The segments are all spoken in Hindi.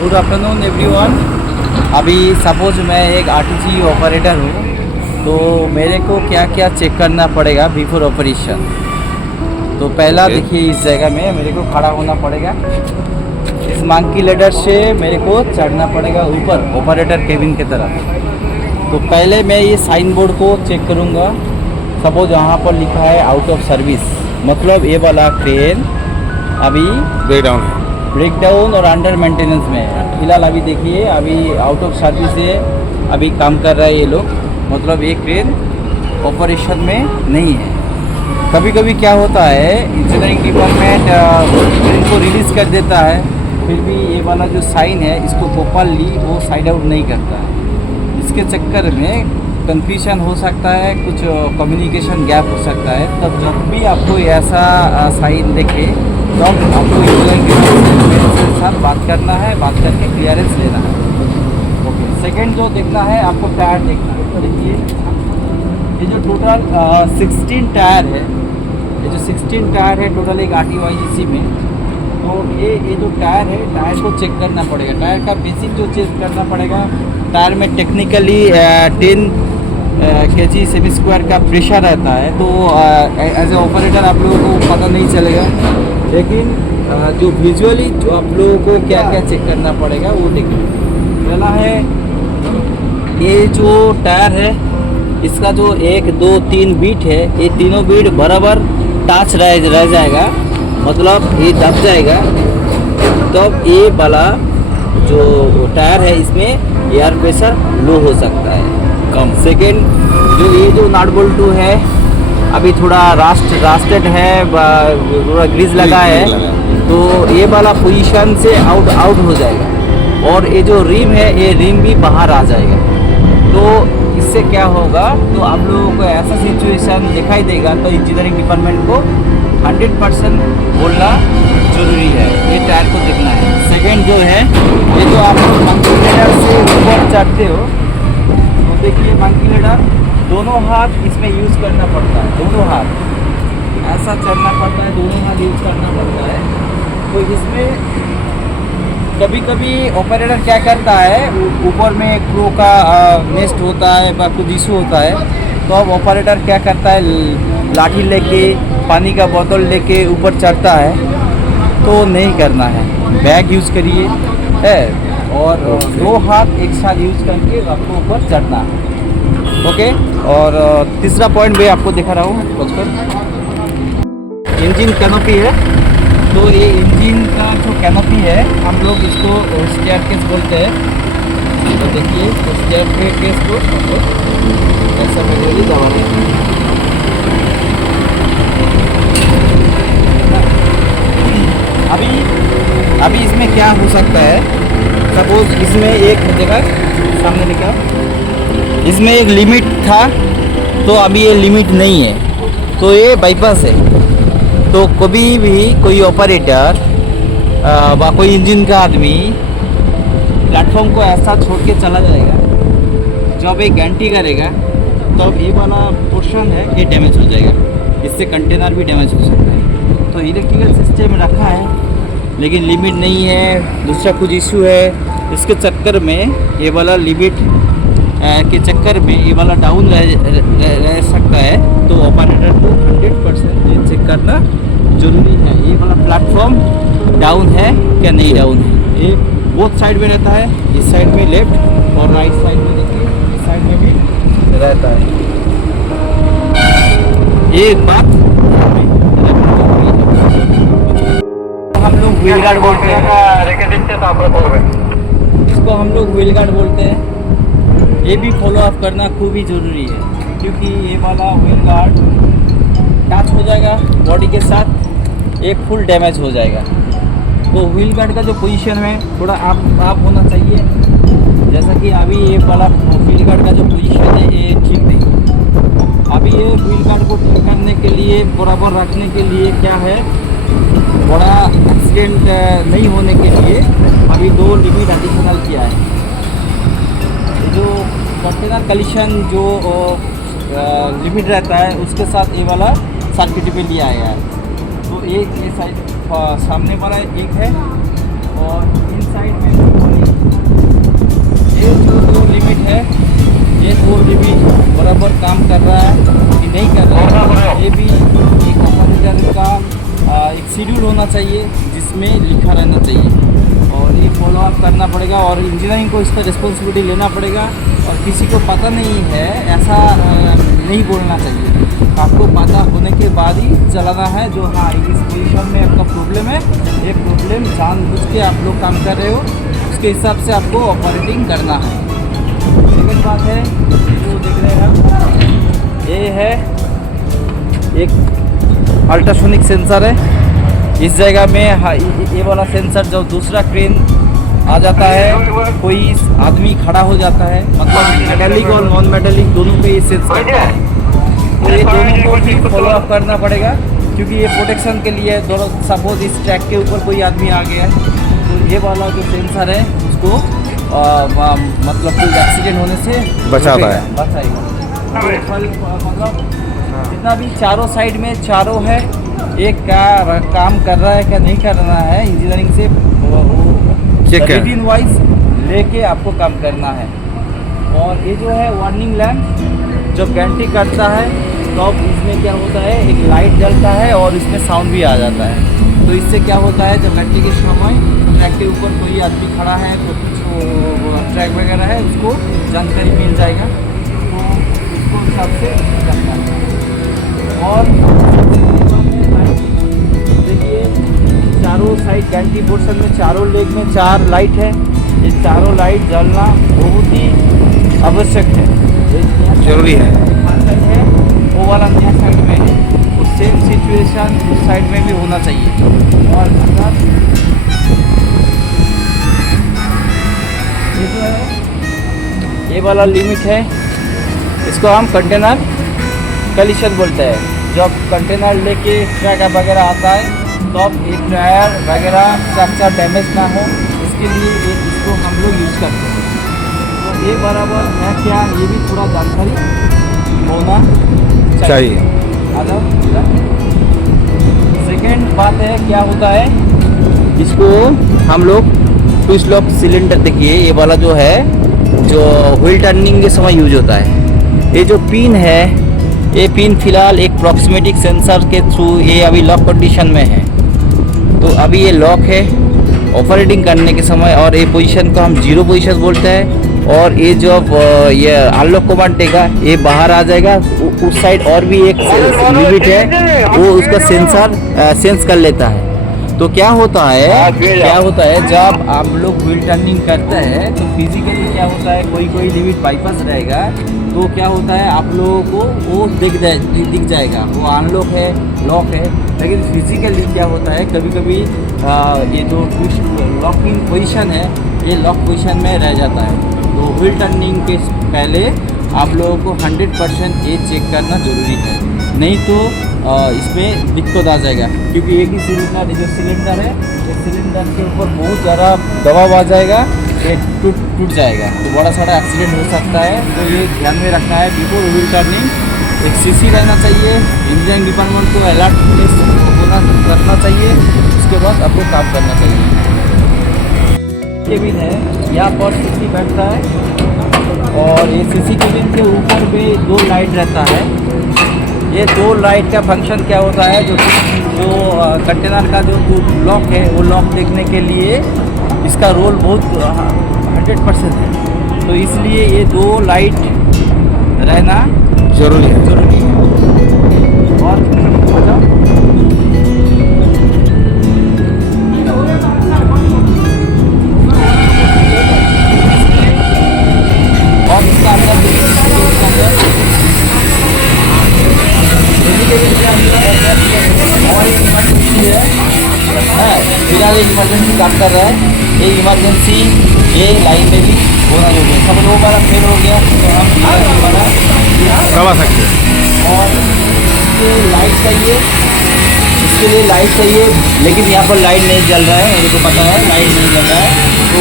Good afternoon everyone. अभी सपोज मैं एक आरटीसी ऑपरेटर हूँ, तो मेरे को क्या क्या चेक करना पड़ेगा बिफोर ऑपरेशन। तो पहला देखिए, इस जगह में मेरे को खड़ा होना पड़ेगा। इस मंकी लैडर से मेरे को चढ़ना पड़ेगा ऊपर ऑपरेटर केबिन की तरफ। तो पहले मैं ये साइन बोर्ड को चेक करूँगा। सपोज यहाँ पर लिखा है आउट ऑफ सर्विस, मतलब ये वाला ट्रेन अभी ब्रेक डाउन और अंडर मेंटेनेंस में है। फिलहाल अभी देखिए, अभी आउट ऑफ सर्विस है, अभी काम कर रहा है ये लोग, मतलब एक ट्रेन ऑपरेशन में नहीं है। कभी कभी क्या होता है, इंजीनियरिंग डिपार्टमेंट ट्रेन को रिलीज़ कर देता है, फिर भी ये वाला जो साइन है इसको प्रॉपरली वो साइड आउट नहीं करता है। इसके चक्कर में कंफ्यूजन हो सकता है, कुछ कम्युनिकेशन गैप हो सकता है। तब जब भी आपको ऐसा साइन देखे तो आपको इंजीनियरिंग के साथ बात करना है, बात करके क्लियरेंस लेना है। ओके, सेकंड जो देखना है आपको टायर देखना है। तो देखिए, ये जो टोटल 16 टायर है, ये जो 16 टायर है टोटल एक RTYGC में, तो ये जो टायर है, टायर को चेक करना पड़ेगा। टायर का बेसिक जो चेक करना पड़ेगा, टायर में टेक्निकली 10 kg सेमी स्क्वायर का प्रेशर रहता है। तो एज ए ऑपरेटर आप लोगों को पता नहीं चलेगा, लेकिन जो विजुअली जो आप लोगों को क्या क्या चेक करना पड़ेगा वो देखिए। पहला है, ये जो टायर है इसका जो 1 2 3 बीट है, ये तीनों बीट बराबर टच रह जाएगा, मतलब ये दब जाएगा। तब ये वाला जो टायर है इसमें एयर प्रेशर लो हो सकता है, कम। सेकेंड, जो नट बोल्ट है अभी थोड़ा रास्टेड है, थोड़ा ग्रीस लगा है, तो ये वाला पोजीशन से आउट हो जाएगा। और ये जो रिम है, ये रिम भी बाहर आ जाएगा। तो इससे क्या होगा, तो आप लोगों को ऐसा सिचुएशन दिखाई देगा, तो इंजीनियरिंग डिपार्टमेंट को 100% बोलना जरूरी है, ये टायर को देखना है। सेकेंड जो है, ये जो आप मंकी लैडर से ऊपर चढ़ते हो, तो देखिए मंकी लैडर दोनों हाथ इसमें यूज़ करना पड़ता है, दोनों हाथ ऐसा चढ़ना पड़ता है, दोनों हाथ यूज़ करना पड़ता है। तो इसमें कभी कभी ऑपरेटर क्या करता है, ऊपर में क्रू का नेस्ट होता है या कुछ इशू होता है, तो अब ऑपरेटर क्या करता है, लाठी लेके पानी का बोतल लेके ऊपर चढ़ता है। तो नहीं करना है, बैग यूज़ करिए है, और दो हाथ एक साथ यूज़ करके आपको ऊपर चढ़ना है। ओके। और तीसरा पॉइंट मैं आपको दिखा रहा हूँ, इंजन कैनोपी है। तो ये इंजन का जो कैनोपी है, हम लोग इसको स्टेयरकेस बोलते हैं। तो देखिए, तो स्टेयरकेस को ऐसा मैनुअली दबाना है। अभी इसमें क्या हो सकता है, सपोज इसमें एक जगह सामने लिखा, इसमें एक लिमिट था, तो अभी ये लिमिट नहीं है, तो ये बाईपास है। तो कभी भी कोई ऑपरेटर व कोई इंजन का आदमी प्लेटफॉर्म को ऐसा छोड़ के चला जाएगा, जब एक घंटी करेगा तब तो ये वाला पोर्शन है ये डैमेज हो जाएगा, इससे कंटेनर भी डैमेज हो सकता है। तो इलेक्ट्रिकल सिस्टम रखा है, लेकिन लिमिट नहीं है, दूसरा कुछ इशू है, इसके चक्कर में ये वाला लिमिट के चक्कर में ये वाला डाउन रह सकता है। तो ऑपरेटर को 100% ये चेक करना जरूरी है, ये वाला प्लेटफॉर्म डाउन है क्या नहीं डाउन है। ये बोथ साइड में रहता है, इस साइड में लेफ्ट और राइट साइड में देखिए, इस साइड में भी रहता है। एक बात हम लोग व्हील गार्ड बोलते हैं, इसको हम लोग व्हील गार्ड बोलते हैं। ये भी फॉलो अप करना खूब ही ज़रूरी है, क्योंकि ये वाला व्हील गार्ड टच हो जाएगा बॉडी के साथ, एक फुल डैमेज हो जाएगा। तो व्हील गार्ड का जो पोजीशन है थोड़ा आप होना चाहिए, जैसा कि अभी ये वाला व्हील गार्ड का जो पोजीशन है ये ठीक नहीं। अभी ये व्हील गार्ड को ठीक करने के लिए, बराबर रखने के लिए क्या है, बड़ा एक्सीडेंट नहीं होने के लिए अभी 2 लिमिट एडिशनल किया है। जो कंटेनर कलीशन जो लिमिट रहता है, उसके साथ ये वाला सर्किट भी लिया गया है। तो एक ये साइड सामने वाला एक है, और इन साइड में ये भी बराबर काम कर रहा है कि नहीं कर रहा है, ये भी एक ऑपरेटर का एक शेड्यूल होना चाहिए जिसमें लिखा रहना चाहिए और ये फॉलो अप करना पड़ेगा और इंजीनियरिंग को इसका रिस्पॉन्सिबिलिटी लेना पड़ेगा और किसी को पता नहीं है ऐसा नहीं बोलना चाहिए। आपको पता होने के बाद ही चलाना है जो हाँ इस पोजीशन में आपका प्रॉब्लम है, ये प्रॉब्लम जानबूझ के आप लोग काम कर रहे हो उसके हिसाब से आपको ऑपरेटिंग करना है। सेकंड बात है जो देख रहे हैं आप, ये है एक अल्ट्रासोनिक सेंसर है। इस जगह में ये वाला सेंसर जब दूसरा क्रेन आ जाता है कोई आदमी खड़ा हो जाता है, मतलब मेटेलिक और नॉन मेटेलिक दोनों पे ये सेंस करता है, तो ये दोनों को भी फॉलो अप करना पड़ेगा क्योंकि ये प्रोटेक्शन के लिए दोनों। सपोज इस ट्रैक के ऊपर कोई आदमी आ गया है तो ये वाला जो सेंसर है उसको मतलब कोई एक्सीडेंट होने से बचाता है, बचाएगा। मतलब जितना भी चारों साइड में चारों है, एक क्या काम कर रहा है क्या नहीं कर रहा है, इंजीनियरिंग से रूटीन वाइज लेके आपको काम करना है। और ये जो है वार्निंग लैंप जब घंटी करता है तो अब इसमें क्या होता है एक लाइट जलता है और इसमें साउंड भी आ जाता है। तो इससे क्या होता है जब घंटी के समय ट्रैक के ऊपर कोई आदमी खड़ा है तो कुछ ट्रैक वगैरह है उसको जानकारी मिल जाएगा, तो उसको हिसाब से करना है। और देखिए चारों साइड घंटी पोर्शन में चारों लेग में 4 लाइट है, ये चारों लाइट जलना बहुत ही आवश्यक है, जरूरी है। वो वाला नया साइड में है, उस सेम सिचुएशन उस साइड में भी होना चाहिए। और ये जो है ये वाला लिमिट है, इसको हम कंटेनर कलिशन बोलते हैं। जब कंटेनर लेके ट्रक वगैरह आता है तो अब एक टायर वगैरह स्ट्रक्चर डैमेज ना हो इसके लिए इसको हम लोग यूज़ करते हैं। तो ये बराबर है क्या ये भी थोड़ा जानकारी होना चाहिए। सेकेंड बात है क्या होता है, इसको हम लोग ट्विस्ट लॉक सिलेंडर, देखिए ये वाला जो है जो व्हील टर्निंग के समय यूज होता है, ये जो पिन है ये पिन फिलहाल एक प्रॉक्सिमेटिक सेंसर के थ्रू ये अभी लॉक कंडीशन में है, तो अभी ये लॉक है ऑपरेटिंग करने के समय। और ये पोजीशन को हम 0 पोजीशन बोलते हैं और ये जब ये अनलॉक कमांड देगा ये बाहर आ जाएगा, उस साइड और भी एक लिमिट है वो उसका सेंसर सेंस कर लेता है। तो क्या होता है जब आप लोग व्हील टर्निंग करते हैं तो फिजिकली क्या होता है कोई लिमिट बाईपास रहेगा तो क्या होता है आप लोगों को वो दिख जाएगा वो अनलॉक है लॉक है, लेकिन फिजिकली क्या होता है कभी कभी ये जो लॉकिंग पोजीशन है ये लॉक पोजीशन में रह जाता है। तो व्हील टर्निंग के पहले आप लोगों को 100% ये चेक करना ज़रूरी है, नहीं तो इसमें दिक्कत आ जाएगा क्योंकि एक ही सिलेंडर जो सिलेंडर है इस सिलेंडर के ऊपर बहुत ज़्यादा दबाव आ जाएगा, ये टूट जाएगा तो बड़ा सारा एक्सीडेंट हो सकता है। तो ये ध्यान में रखना है बिफोर व्हील टर्निंग एक सीसी रहना चाहिए, इंजीनियरिंग डिपार्टमेंट को अलर्ट रखना चाहिए, उसके बाद आपको काम करना चाहिए। केबिन है यहाँ पर सीसी बैठता है और ये सीसी केबिन के ऊपर भी 2 लाइट रहता है। ये 2 लाइट का फंक्शन क्या होता है जो कंटेनर का जो लॉक है वो लॉक देखने के लिए इसका रोल बहुत 100% है, तो इसलिए ये 2 लाइट रहना जरूरी है। और फिलहाल एक इमरजेंसी काम कर रहा है, ये इमरजेंसी ये लाइन में भी होना जरूरी है। सब लोगों वाला फेल हो गया तो हम करवा सकते हैं। और इसके लाइट चाहिए, इसके लिए लाइट चाहिए, लेकिन यहाँ पर लाइट नहीं जल रहा है, मेरे को पता है लाइट नहीं जल रहा है तो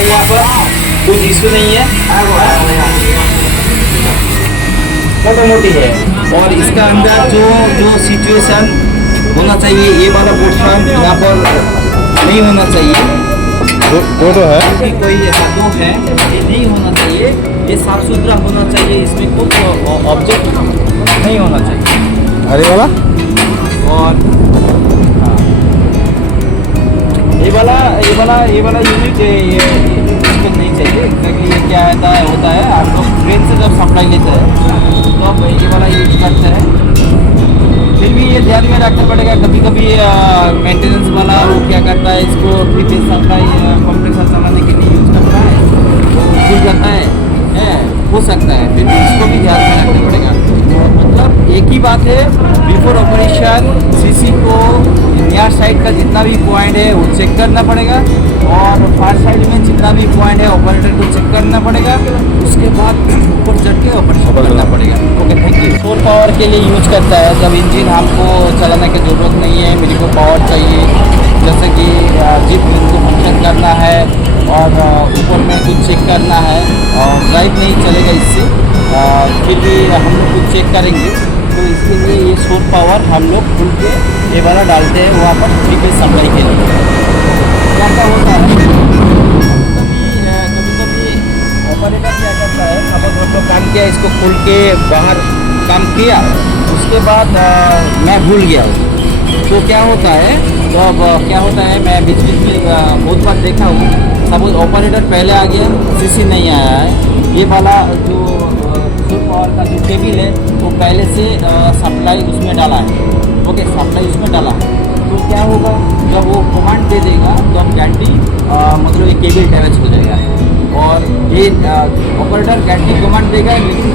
यहाँ पर कुछ इशू नहीं है, मोटी मोटी है। और इसका अंदर जो सिचुएशन होना चाहिए ये वाला पोर्शन यहाँ पर नहीं होना चाहिए, दो तो है कि कोई ऐसा दो है, ये नहीं होना चाहिए। ये साफ सुथरा होना चाहिए, इसमें कुछ ऑब्जेक्ट नहीं होना चाहिए। अरे वाला और हाँ, ये वाला यूनिट ये इसमें नहीं चाहिए। एग्जैक्टली ये क्या होता है आप लोग ट्रेन से जब सप्लाई लेते हैं तो आप ये वाला यूज करते हैं। फिर भी ये ध्यान में रखना पड़ेगा, कभी कभी मेंटेनेंस वाला वो क्या करता है, इसको प्रीपेड सप्लाई कंप्रेसर चलाने के लिए यूज करता है, भूल जाता है, हो सकता है। फिर भी इसको भी ध्यान में रखना पड़ेगा। मतलब एक ही बात है, बिफोर ऑपरेशन सीसी को नियर साइड का जितना भी पॉइंट है वो चेक करना पड़ेगा, और फार साइड में जितना भी पॉइंट है ऑपरेटर को चेक करना पड़ेगा। उसके बाद ऊपर चढ़ के ऑपरेशन करना पड़ेगा। Okay, thank you. शोर पावर के लिए यूज करता है जब इंजन हमको चलाने की ज़रूरत नहीं है, मेरे को पावर चाहिए, जैसे कि जीप को फंक्शन करना है और ऊपर में कुछ चेक करना है और ड्राइव नहीं चलेगा इससे, फिर भी हम लोग कुछ चेक करेंगे, तो इसके लिए ये शोर पावर हम लोग खुल के ये वाला डालते हैं वहाँ पर प्रीपेड सप्लाई के लिए। क्या होता है कभी ऑपरेटर क्या करता है, अब हम लोग काम किया, इसको खोल के बाहर काम किया, उसके बाद मैं भूल गया, तो क्या होता है, तो अब क्या होता है, मैं बीच बीच में बहुत बार देखा हूँ, सपोज ऑपरेटर पहले आ गया, सीसी नहीं आया है, ये वाला जो शोर पावर का जो टेबल है वो पहले से सप्लाई उसमें डाला है। ओके, सप्लाई उसमें डाला है, तो क्या होगा, जब वो कमांड दे देगा तो अब गारंटी मतलब ये केबल डैमेज हो जाएगा, और ये ऑपरेटर गारंटी कमांड देगा लेकिन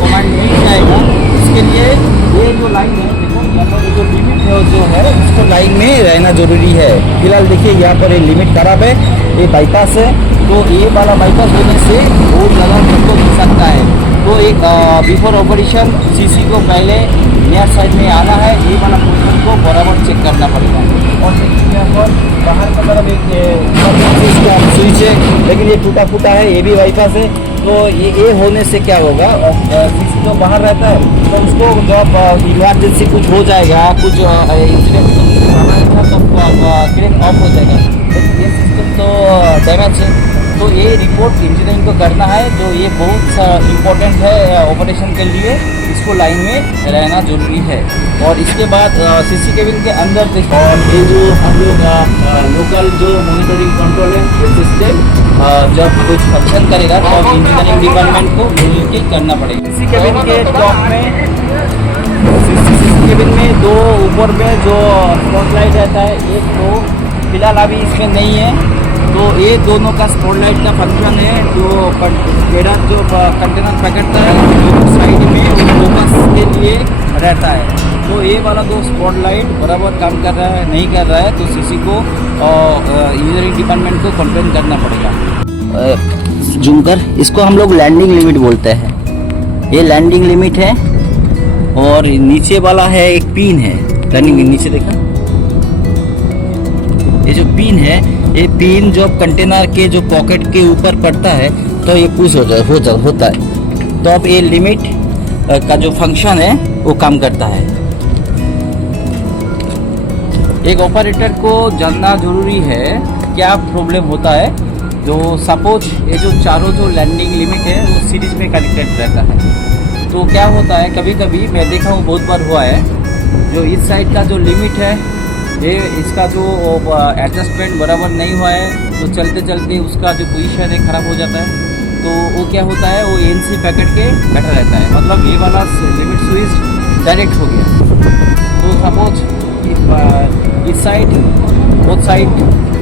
कमांड नहीं जाएगा। इसके लिए ये जो लाइन है, देखो यहाँ पर जो लिमिट है जो है उसको लाइन में रहना ज़रूरी है। फिलहाल देखिए यहाँ पर ये लिमिट खराब है, ये बाईपास है, तो ये वाला बाईपास होने से बहुत ज़्यादा हमको मिल सकता है। तो एक बिफोर ऑपरेशन सीसी को पहले नियर साइड में आना है, ये वाला पोर्शन को बराबर चेक करना पड़ेगा। और देखिए यहाँ पर बाहर का तरफ एक इसका स्विच है, लेकिन ये टूटा फूटा है, ये भी बाईपास है, तो ये होने से क्या होगा, सीसी जो बाहर रहता है तो उसको जब इमरजेंसी कुछ हो जाएगा, कुछ इंसिडेंट तो करेंट ऑफ हो जाएगा, लेकिन ये सिस्टम तो डैमेज है, तो ये रिपोर्ट इंजीनियरिंग को करना है, जो ये बहुत इम्पोर्टेंट है ऑपरेशन के लिए, इसको लाइन में रहना जरूरी है। और इसके बाद सीसी केबिन के अंदर देखो, और ये जो हम लोग लोकल जो मॉनिटरिंग कंट्रोल है सिस्टम जब कुछ फंक्शन करेगा तो इंजीनियरिंग डिपार्टमेंट को मिलकर करना पड़ेगा। सीसी केबिन के टॉप में, सीसी केबिन में दो ऊपर में जो स्पॉटलाइट रहता है, एक तो फिलहाल अभी इसमें नहीं है, तो ये दोनों का स्पॉटलाइट का फंक्शन है, जो पेडर जो कंटेनर पकड़ता है जो साइड में फोकस के लिए रहता है, तो ये वाला दो स्पॉटलाइट बराबर काम कर रहा है नहीं कर रहा है, तो सीसी को इंजीनियरिंग डिपार्टमेंट को कंप्लेन करना पड़ेगा। जूम कर, इसको हम लोग लैंडिंग लिमिट बोलते हैं, ये लैंडिंग लिमिट है, और नीचे वाला है एक पिन है, लैंडिंग नीचे देखा, ये जो पिन है, ये पिन जब कंटेनर के जो पॉकेट के ऊपर पड़ता है तो ये पुश होता है, तो अब ये लिमिट का जो फंक्शन है वो काम करता है। एक ऑपरेटर को जानना जरूरी है क्या प्रॉब्लम होता है, जो सपोज ये जो चारों जो लैंडिंग लिमिट है वो सीरीज में कनेक्टेड रहता है, तो क्या होता है, कभी कभी मैं देखा हूँ बहुत बार हुआ है, जो इस साइड का जो लिमिट है ये इसका जो एडजस्टमेंट बराबर नहीं हुआ है, तो चलते चलते उसका जो पोजीशन है ख़राब हो जाता है, तो वो क्या होता है, वो एनसी पैकेट के बैठा रहता है, मतलब ये वाला लिमिट स्विच डायरेक्ट हो गया। तो सपोज इस साइड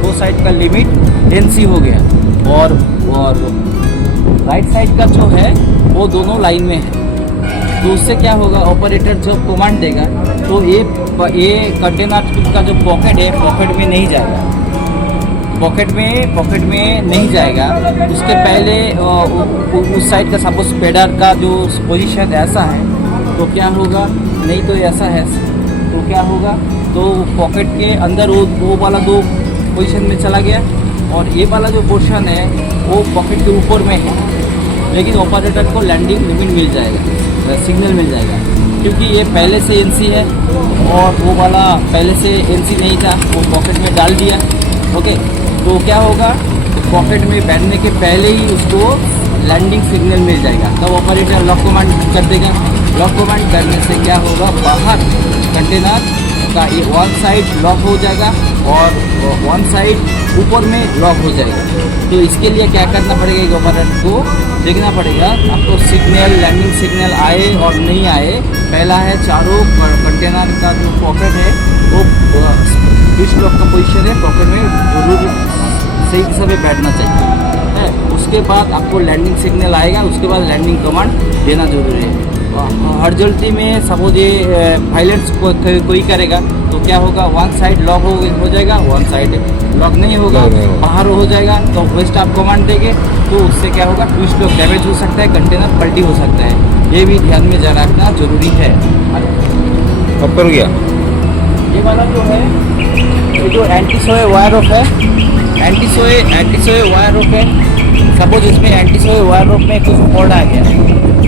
दो साइड का लिमिट एनसी हो गया, और राइट साइड का जो है वो दोनों लाइन में है, तो उससे क्या होगा, ऑपरेटर जब कमांड देगा तो ये कंटेनर का जो पॉकेट है पॉकेट में नहीं जाएगा, पॉकेट में नहीं जाएगा, उसके पहले उस साइड का सपोज पेडर का जो पोजीशन ऐसा है तो क्या होगा, नहीं तो ऐसा है तो क्या होगा, तो पॉकेट के अंदर वो वाला दो पोजीशन में चला गया, और ये वाला जो पोर्शन है वो पॉकेट के ऊपर में है, लेकिन ऑपरेटर को लैंडिंग लिमिट मिल जाएगा, सिग्नल मिल जाएगा, क्योंकि ये पहले से एनसी है और वो वाला पहले से एनसी नहीं था, वो पॉकेट में डाल दिया। ओके, तो क्या होगा, पॉकेट में बैठने के पहले ही उसको लैंडिंग सिग्नल मिल जाएगा। तब ऑपरेटर लॉक कमांड कर देगा। लॉक कमांड करने से क्या होगा, बाहर कंटेनर का ये वन साइड लॉक हो जाएगा और वन साइड ऊपर में लॉक हो जाएगा। तो इसके लिए क्या करना पड़ेगा, एक ऑपरेटर को देखना पड़ेगा आपको सिग्नल, लैंडिंग सिग्नल आए और नहीं आए। पहला है चारों कंटेनर का जो पॉकेट है वो ट्विस्ट लॉक का पोजीशन है, पॉकेट में जरूर सही दिशा में बैठना चाहिए है। उसके बाद आपको लैंडिंग सिग्नल आएगा, उसके बाद लैंडिंग कमांड देना जरूरी है। हर जल्दी में सपोज ये पायलट्स कोई करेगा तो क्या होगा, वन साइड लॉक हो जाएगा, वन साइड लॉक नहीं होगा, बाहर हो जाएगा। तो वेस्ट आप कमांड देंगे तो उससे क्या होगा, ट्विस्ट लॉक डैमेज हो सकता है, कंटेनर पलटी हो सकता है। ये भी ध्यान में रखना जरूरी है। अब कर गया ये वाला जो है, ये जो एंटी सोए वायर रोप है, एंटी सोए वायर रोप है। सपोज इसमें एंटी सोए वायर रोप में कुछ फॉल्ट आ गया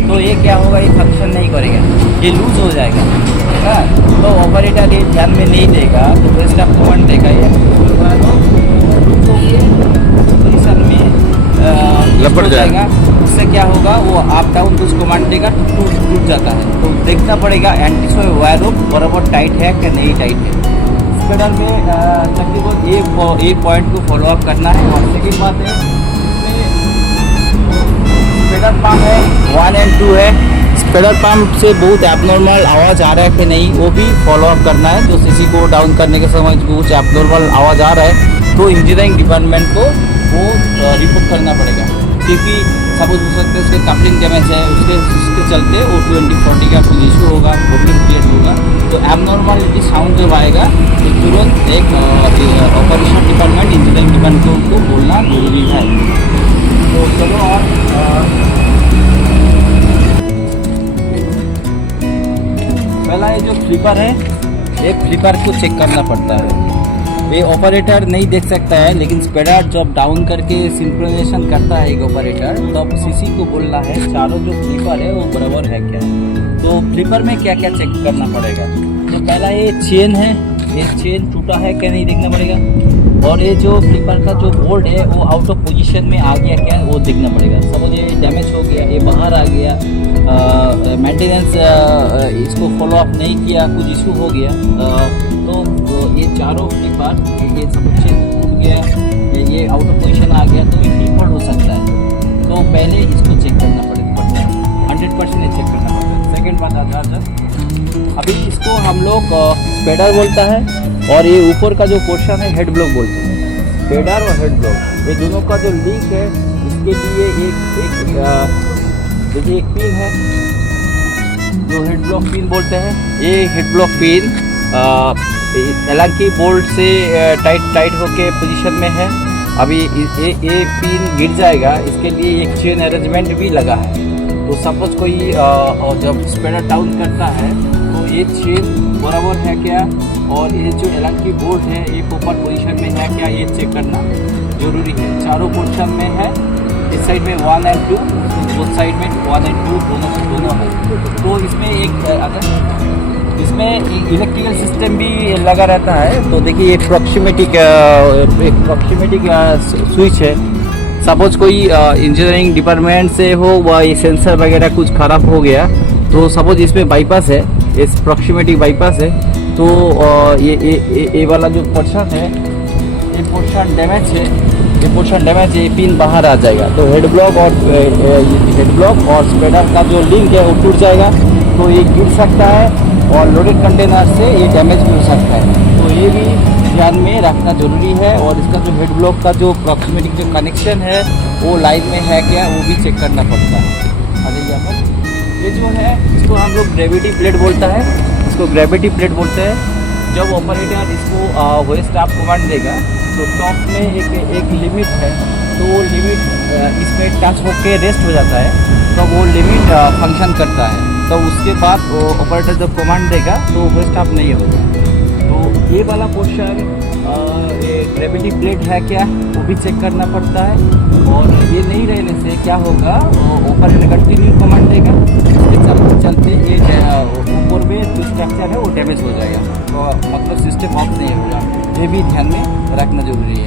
तो ये क्या होगा, ये फंक्शन नहीं करेगा, ये लूज हो जाएगा। हाँ, तो ऑपरेटर ये ध्यान में नहीं देगा तो बेस्ट आप कमांड देगा, ये लूज हो गया पोजीशन में लपट जाएगा। उससे क्या होगा, वो अप डाउन कुछ कमांड देगा, टूट जाता है। तो देखना पड़ेगा एंटी सोए वायर रोप बराबर टाइट है कि नहीं टाइट है। स्पेडर में तकरीबन एक पॉइंट को फॉलो अप करना है। और सेकेंड बात है, स्पेडर पंप है 1 और 2 है। स्पेडर पंप से बहुत एबनॉर्मल आवाज़ आ रहा है कि नहीं वो भी फॉलो अप करना है। जो सीसी को डाउन करने के समय कुछ एबनॉर्मल आवाज़ आ रहा है तो इंजीनियरिंग डिपार्टमेंट को वो रिपोर्ट करना पड़ेगा, क्योंकि सपोज हो सकता है उसके कपलिंग डैमेज है, उसके चलते वो 2040 का कुछ इशू होगा, प्रॉब्लम क्रिएट होगा। तो एबनॉर्मलिटी साउंड जब आएगा तो तुरंत एक ऑपरेशन डिपार्टमेंट, इंजीनियरिंग डिपार्टमेंट को बोलना जरूरी है। तो चलो और पहला ये जो फ्लिपर है, एक फ्लिपर को चेक करना पड़ता है। ये ऑपरेटर नहीं देख सकता है, लेकिन स्पेडर जब डाउन करके सिंक्रोनाइजेशन करता है एक ऑपरेटर, तब सीसी को बोलना है चारों जो फ्लिपर है वो बराबर है क्या। तो फ्लिपर में क्या क्या चेक करना पड़ेगा, तो पहला ये चेन है, ये चेन टूटा है क्या नहीं देखना पड़ेगा। और ये जो फ्लिपर का जो बोल्ट है वो आउट ऑफ पोजीशन में आ गया क्या वो देखना पड़ेगा। समझ ये डैमेज हो गया, ये बाहर आ गया, मेंटेनेंस इसको फॉलो अप नहीं किया, कुछ इशू हो गया, तो ये चारों फ्लिपर ये सब चेन टूट गया, ये आउट ऑफ पोजीशन आ गया तो ये फ्लिपर हो सकता है। तो पहले इसको चेक करना पड़ता है, 100% ये चेक करना पड़ता है। सेकेंड बात आता है, अभी इसको हम लोग स्पेडर बोलता है और ये ऊपर का जो पोर्शन है हेड ब्लॉक बोलते हैं। स्पेडर और हेड ब्लॉक ये दोनों का जो लिंक है, इसके लिए देखिए एक पिन है जो हेड ब्लॉक पिन बोलते हैं। ये हेड ब्लॉक पिन हालांकि बोल्ट से टाइट होके पोजीशन में है। अभी ये पिन गिर जाएगा, इसके लिए एक चेन अरेंजमेंट भी लगा है। तो सपोज कोई जब स्पेडर डाउन करता है तो ये चेन बराबर है क्या, और ये जो एलंकी बोल्ट है ये प्रॉपर पोजीशन में है क्या, ये चेक करना जरूरी है। चारों पोर्शन में है, इस साइड में 1 और 2, बोथ साइड में 1 और 2 दोनों है। तो इसमें इसमें इलेक्ट्रिकल सिस्टम भी लगा रहता है। तो देखिए ये प्रॉक्सिमिटी स्विच है। सपोज कोई इंजीनियरिंग डिपार्टमेंट से हो वह ये सेंसर वगैरह कुछ ख़राब हो गया, तो सपोज इसमें बाईपास है, इस प्रॉक्सिमिटी बाईपास है, तो ये वाला जो पोर्शन है ये पोर्शन डैमेज है, ये पिन बाहर आ जाएगा। तो हेड ब्लॉक और स्पेडर का जो लिंक है वो टूट जाएगा, तो ये गिर सकता है और लोडेड कंटेनर से ये डैमेज भी हो सकता है। तो ये भी ध्यान में रखना जरूरी है। और इसका जो हेड ब्लॉक का जो प्रॉक्सिमिटी जो कनेक्शन है वो लाइन में है क्या वो भी चेक करना पड़ता है। यहाँ पर ये जो है इसको हम लोग ग्रेविटी प्लेट बोलता है, इसको ग्रेविटी प्लेट बोलते हैं। जब ऑपरेटर इसको वॉइस स्टाफ कमांड देगा तो टॉप में एक लिमिट है, तो वो लिमिट इसमें टच होके रेस्ट हो जाता है, तो वो लिमिट फंक्शन करता है। तो उसके बाद वो ऑपरेटर जब कमांड देगा तो वॉइस स्टाफ नहीं होगा। तो ये वाला पोर्शन ग्रेविटी प्लेट है क्या वो भी चेक करना पड़ता है। और ये नहीं रहने से क्या होगा, ऑपरेटर कंटिन्यू कमांड देगा, इसके चलते ये ऊपर में जो स्ट्रक्चर है वो डैमेज हो जाएगा, तो मतलब सिस्टम ऑफ नहीं होगा। ये भी ध्यान में रखना जरूरी है।